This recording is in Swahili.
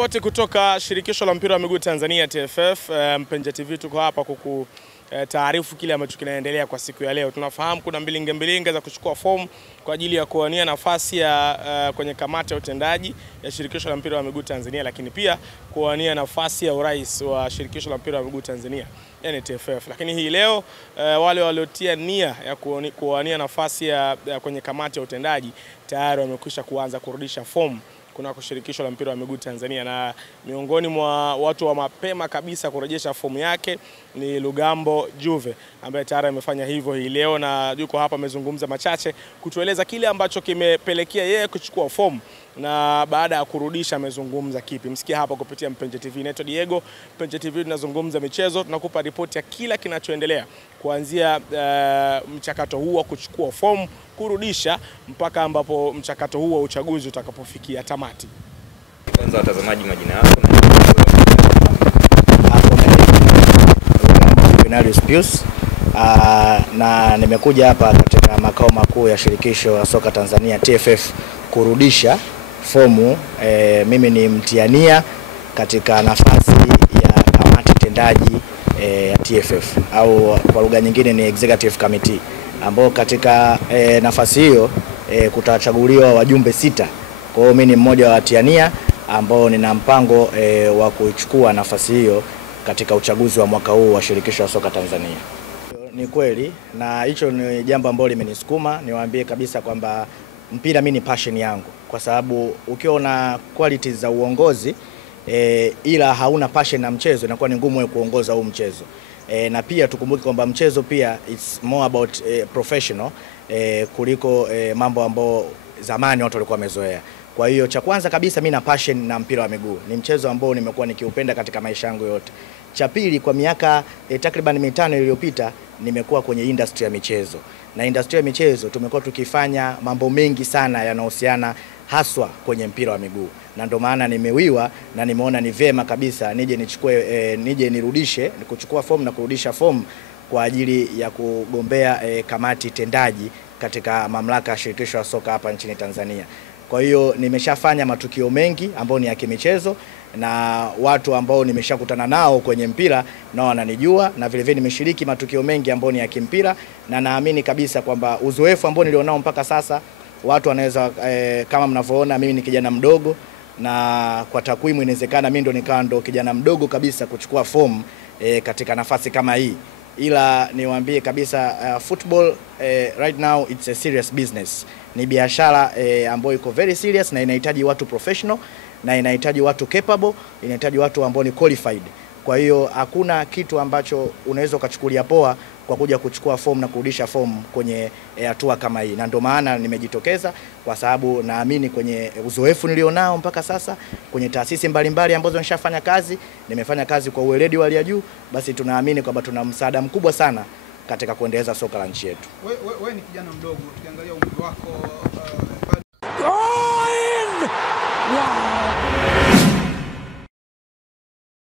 Nikiripoti kutoka Shirikisho la Mpira wa Miguu Tanzania TFF, Mpenja TV tuko hapa kuku taarifu kile ambacho kinaendelea kwa siku ya leo. Tunafahamu kuna mbilinge za kuchukua fomu kwa ajili ya kuwania nafasi ya kwenye kamati ya utendaji ya Shirikisho la Mpira wa Miguu Tanzania, lakini pia kuwania nafasi ya urais wa Shirikisho la Mpira wa Miguu Tanzania yani TFF. Lakini hii leo wale waliotia nia ya kuwania nafasi ya kwenye kamati ya utendaji tayari wamekwisha kuanza kurudisha fomu kunako Shirikisho la Mpira wa Miguu Tanzania, na miongoni mwa watu wa mapema kabisa kurejesha fomu yake ni Lugambo Juve ambaye tayari amefanya hivyo hii leo, na yuko hapa amezungumza machache kutueleza kile ambacho kimepelekea yeye kuchukua fomu na baada ya kurudisha amezungumza kipi. Msikia hapa kupitia Mpenja TV. Naitwa Diego. Mpenja TV tunazungumza michezo, tunakupa ripoti ya kila kinachoendelea kuanzia mchakato huu wa kuchukua fomu, kurudisha mpaka ambapo mchakato huu wa uchaguzi utakapofikia tamati. Kwanza watazamaji, majina yako na nimekuja hapa katika makao makuu ya Shirikisho la Soka Tanzania TFF kurudisha fomu. Mimi ni mtiania katika nafasi ya kamati tendaji ya TFF, au kwa lugha nyingine ni executive committee, ambao katika nafasi hiyo kutachaguliwa wajumbe 6. Kwa hiyo mimi ni mmoja wa watiania ambao nina mpango wa kuchukua nafasi hiyo katika uchaguzi wa mwaka huu wa Shirikisho la Soka Tanzania. Ni kweli, na hicho ni jambo ambalo limenisukuma. Niwaambie kabisa kwamba mpira mimi ni passion yangu, kwa sababu ukiwa na qualities za uongozi ila hauna passion na mchezo, inakuwa ni ngumu kuongoza huu mchezo. Na pia tukumbuke kwamba mchezo pia it's more about professional kuliko mambo ambayo zamani watu walikuwa wamezoea. Kwa hiyo cha kwanza kabisa mimi na passion na mpira wa miguu. Ni mchezo ambao nimekuwa nikiupenda katika maisha yangu yote. Cha pili, kwa miaka takriban 5 iliyopita nimekuwa kwenye industry ya michezo. Na industry ya michezo tumekuwa tukifanya mambo mengi sana yanayohusiana haswa kwenye mpira wa miguu. Na ndio maana nimewiwa na nimeona ni vema kabisa nije nirudishe kuchukua fomu na kurudisha fomu kwa ajili ya kugombea kamati tendaji katika mamlaka ya Shirikisho la Soka hapa nchini Tanzania. Kwa hiyo nimeshafanya matukio mengi ambayo ni ya kimichezo, na watu ambao nimeshakutana nao kwenye mpira nao wananijua, na vile vile nimeshiriki matukio mengi ambayo ni ya kimpira, na naamini kabisa kwamba uzoefu ambao nilionao mpaka sasa watu wanaweza kama mnavyoona mimi ni kijana mdogo, na kwa takwimu inawezekana mimi ndo kijana mdogo kabisa kuchukua fomu katika nafasi kama hii. Ila niwaambie kabisa football right now it's a serious business. Ni biashara ambayo iko very serious, na inahitaji watu professional, na inahitaji watu capable, inahitaji watu ambao ni qualified. Kwa hiyo hakuna kitu ambacho unaweza kuchukulia poa kwa kuja kuchukua fomu na kurudisha fomu kwenye hatua kama hii. Na ndio maana nimejitokeza, kwa sababu naamini kwenye uzoefu nilionao mpaka sasa kwenye taasisi mbalimbali ambazo nishafanya kazi, nimefanya kazi kwa uweledi wa hali ya juu, basi tunaamini kwamba tuna msaada mkubwa sana katika kuendeleza soka la nchi yetu. Wewe ni kijana mdogo, ukiangalia umri wako